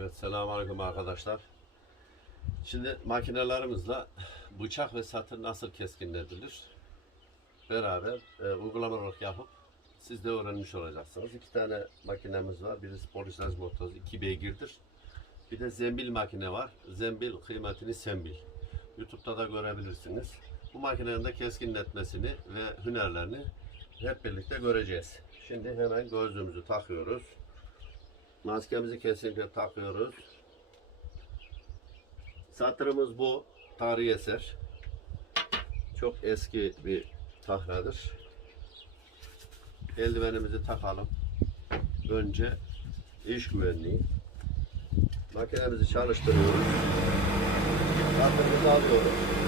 Evet, selamünaleyküm arkadaşlar. Şimdi makinelerimizle bıçak ve satır nasıl keskinledilir? Beraber e, uygulama olarak yapıp siz de öğrenmiş olacaksınız. İki tane makinemiz var. Birisi polisaj motoru, iki beygirdir. Bir de zembil makine var. Zembil kıymetini sembil. YouTube'da da görebilirsiniz. Bu makinenin de keskinletmesini ve hünerlerini hep birlikte göreceğiz. Şimdi hemen gözlüğümüzü takıyoruz. Maskemizi kesinlikle takıyoruz. Satırımız bu. Tarihi eser. Çok eski bir tahradır. Eldivenimizi takalım. Önce iş güvenliği. Makinemizi çalıştırıyoruz. Satırımızı alıyoruz.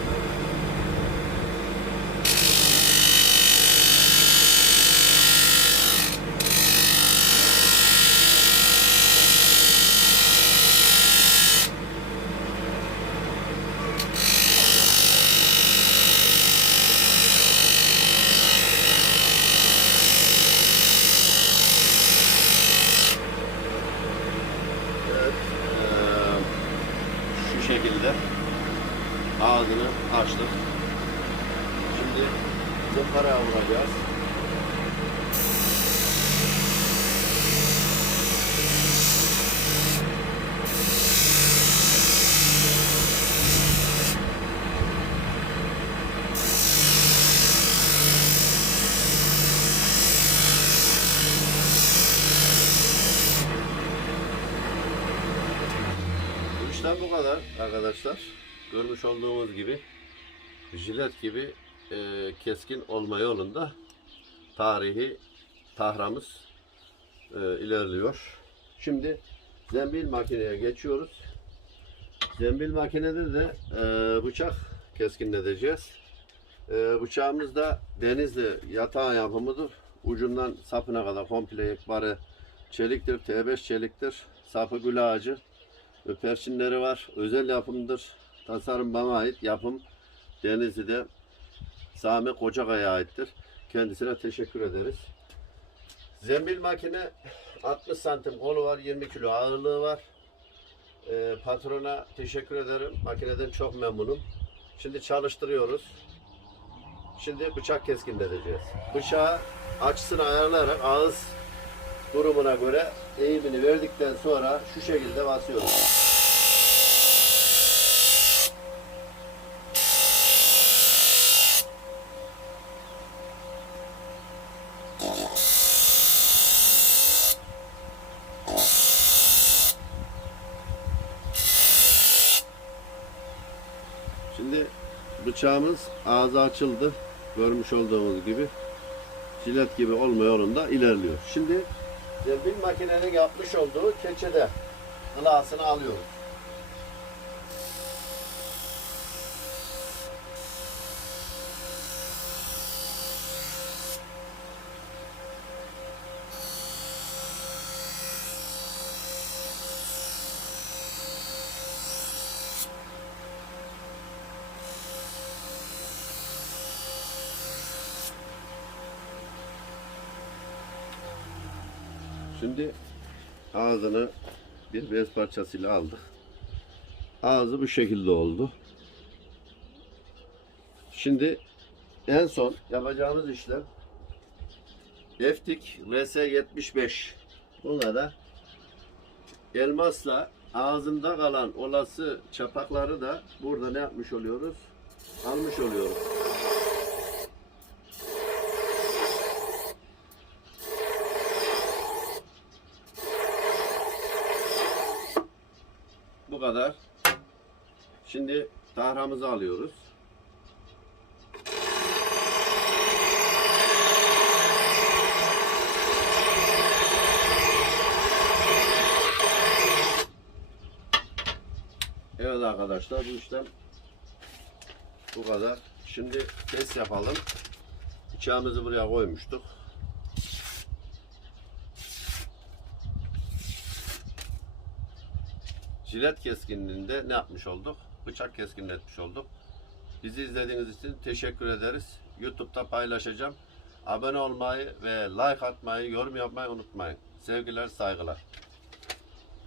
Şekilde ağzını açtık. Şimdi zımpara vuracağız. İşlem bu kadar arkadaşlar. Görmüş olduğumuz gibi jilet gibi e, keskin olma yolunda tarihi tahramız e, ilerliyor. Şimdi zembil makineye geçiyoruz. Zembil makinede de e, bıçak keskinleteceğiz. E, bıçağımız da denizli yatağı yapımıdır. Ucundan sapına kadar komple barı çeliktir, T5 çeliktir. Sapı gül ağacı. Ve perçinleri var. Özel yapımdır. Tasarım bana ait. Yapım Denizli'de Sami Kocakaya aittir. Kendisine teşekkür ederiz. Zembil makine 60 santim kolu var. 20 kilo ağırlığı var. Ee, patrona teşekkür ederim. Makineden çok memnunum. Şimdi çalıştırıyoruz. Şimdi bıçak keskinleteceğiz. Bıçağı açısını ayarlayarak ağız durumuna göre eğimini verdikten sonra şu şekilde basıyoruz. Şimdi bıçağımız ağzı açıldı. Görmüş olduğumuz gibi jilet gibi olma yolunda ilerliyor. Şimdi zembil makinenin yapmış olduğu keçede glasını alıyoruz. Şimdi ağzını bir bez parçasıyla aldık. Ağzı bu şekilde oldu. Şimdi en son yapacağımız işlem Eftik RS75 Buna da elmasla ağzında kalan olası çapakları da burada ne yapmış oluyoruz? Almış oluyoruz. Kadar. Şimdi tahramızı alıyoruz. Evet arkadaşlar bu işlem bu kadar. Şimdi test yapalım. Bıçağımızı buraya koymuştuk. Jilet keskinliğinde ne yapmış olduk? Bıçak keskinletmiş olduk. Bizi izlediğiniz için teşekkür ederiz. YouTube'da paylaşacağım. Abone olmayı ve like atmayı, yorum yapmayı unutmayın. Sevgiler, saygılar.